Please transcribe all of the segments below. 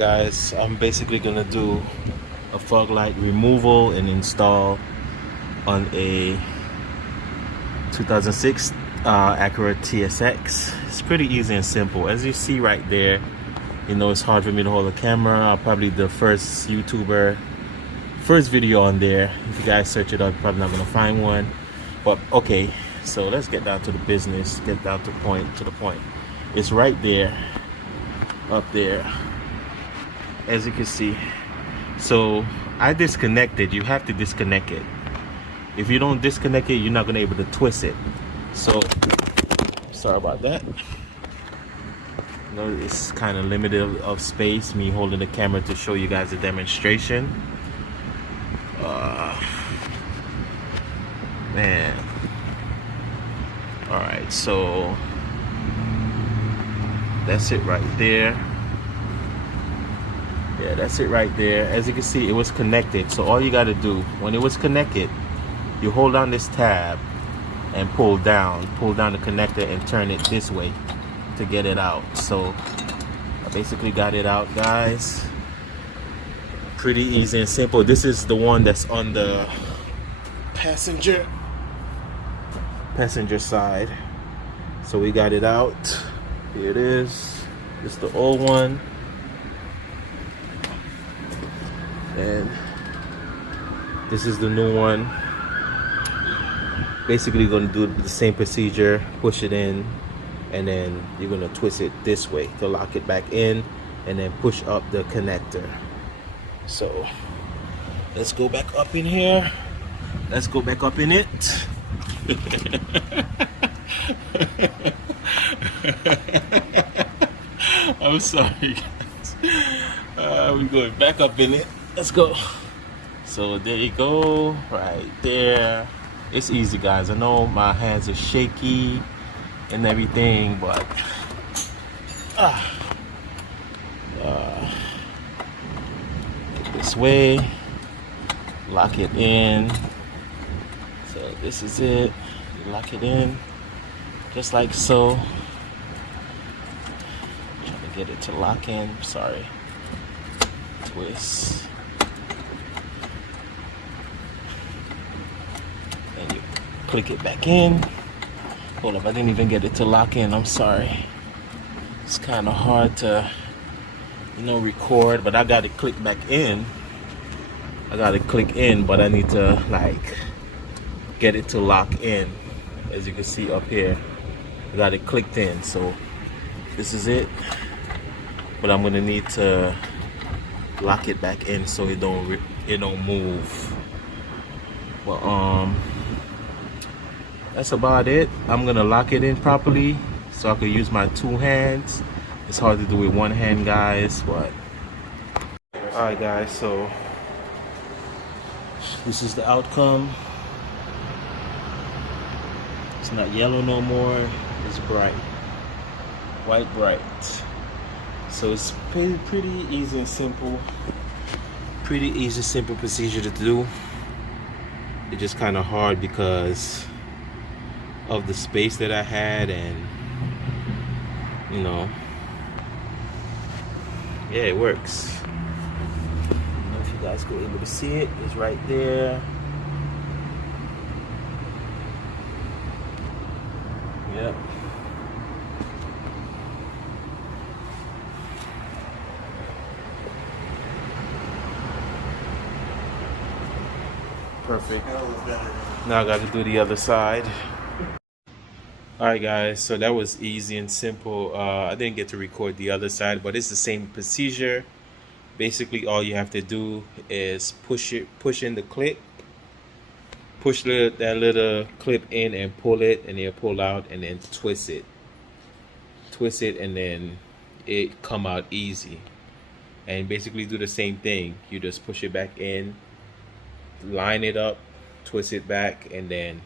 guys, I'm basically gonna do a fog light removal and install on a 2006 Acura Tsx. It's pretty easy and simple. As you see right there, you know, it's hard for me to hold a camera. I'm probably the first YouTuber, first video on there. If you guys search it up, you're probably not gonna find one. But okay, so let's get down to the business, get down to the point. It's right there, up there, as you can see. So I disconnected. You have to disconnect it. If you don't disconnect it, you're not gonna be able to twist it. So sorry about that. You know, it's kind of limited of space, me holding the camera to show you guys a demonstration. Man, all right, so that's it right there. Yeah, that's it right there. As you can see, it was connected. So all you got to do when it was connected, you hold on this tab and pull down the connector and turn it this way to get it out. So I basically got it out, guys. Pretty easy and simple. This is the one that's on the passenger side. So we got it out. Here it is. It's the old one. And this is the new one. Basically going to do the same procedure, push it in, and then you're going to twist it this way to lock it back in, and then push up the connector. So let's go back up in here. Let's go back up in it. I'm sorry, guys. We're going back up in it. Let's go. So there you go, right there. It's easy, guys. I know my hands are shaky and everything, but this way, lock it in. So this is it. You lock it in just like so. Trying to get it to lock in. Sorry. Twist. And you click it back in. Hold up, I didn't even get it to lock in. I'm sorry. It's kind of hard to, you know, record, but I got to click back in. I got to click in, but I need to like get it to lock in. As you can see up here, I got it clicked in. So this is it, but I'm gonna need to lock it back in so it don't move. Well, that's about it. I'm gonna lock it in properly so I can use my two hands. It's hard to do with one hand, guys, but all right, guys, so this is the outcome. It's not yellow no more. It's bright, white bright. So it's pretty easy and simple. Pretty easy, simple procedure to do. It's just kind of hard because of the space that I had, and you know, yeah, it works. I don't know if you guys go able to see it. It's right there. Yep. Perfect. Now I got to do the other side. Alright, guys, so that was easy and simple. I didn't get to record the other side, but it's the same procedure. Basically, all you have to do is push in the clip, push that little clip in and pull it, and it'll pull out, and then twist it, and then it come out easy. And basically do the same thing. You just push it back in, line it up, twist it back, and then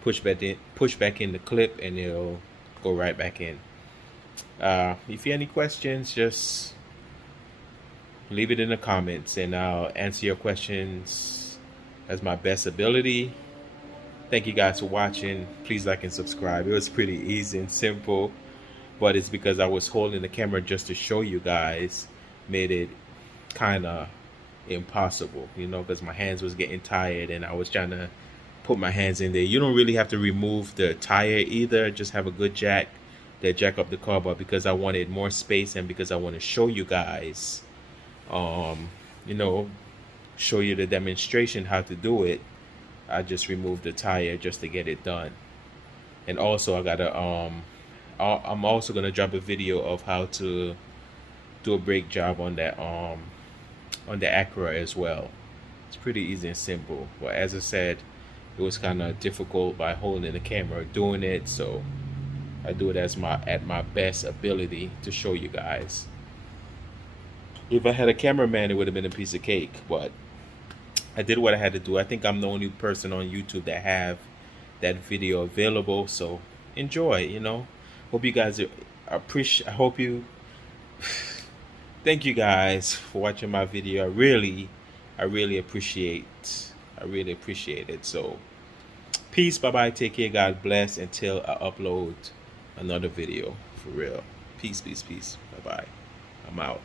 push back in the clip, and it'll go right back in. If you have any questions, just leave it in the comments, and I'll answer your questions as my best ability. Thank you guys for watching. Please like and subscribe. It was pretty easy and simple, but it's because I was holding the camera just to show you guys made it kind of impossible, you know, because my hands was getting tired and I was trying to put my hands in there. You don't really have to remove the tire either. Just have a good jack that jack up the car. But because I wanted more space and because I want to show you guys, you know, show you the demonstration how to do it, I just removed the tire just to get it done. And also I gotta I'm also gonna drop a video of how to do a brake job on that on the Acura as well. It's pretty easy and simple. But as I said, it was kind of difficult by holding the camera doing it, so I do it as at my best ability to show you guys. If I had a cameraman, it would have been a piece of cake, but I did what I had to do. I think I'm the only person on YouTube that have that video available, so enjoy, you know. Hope you guys appreciate. I hope you thank you guys for watching my video. I really appreciate it. So peace, bye bye, take care, God bless, until I upload another video for real. Peace, peace, peace. Bye bye. I'm out.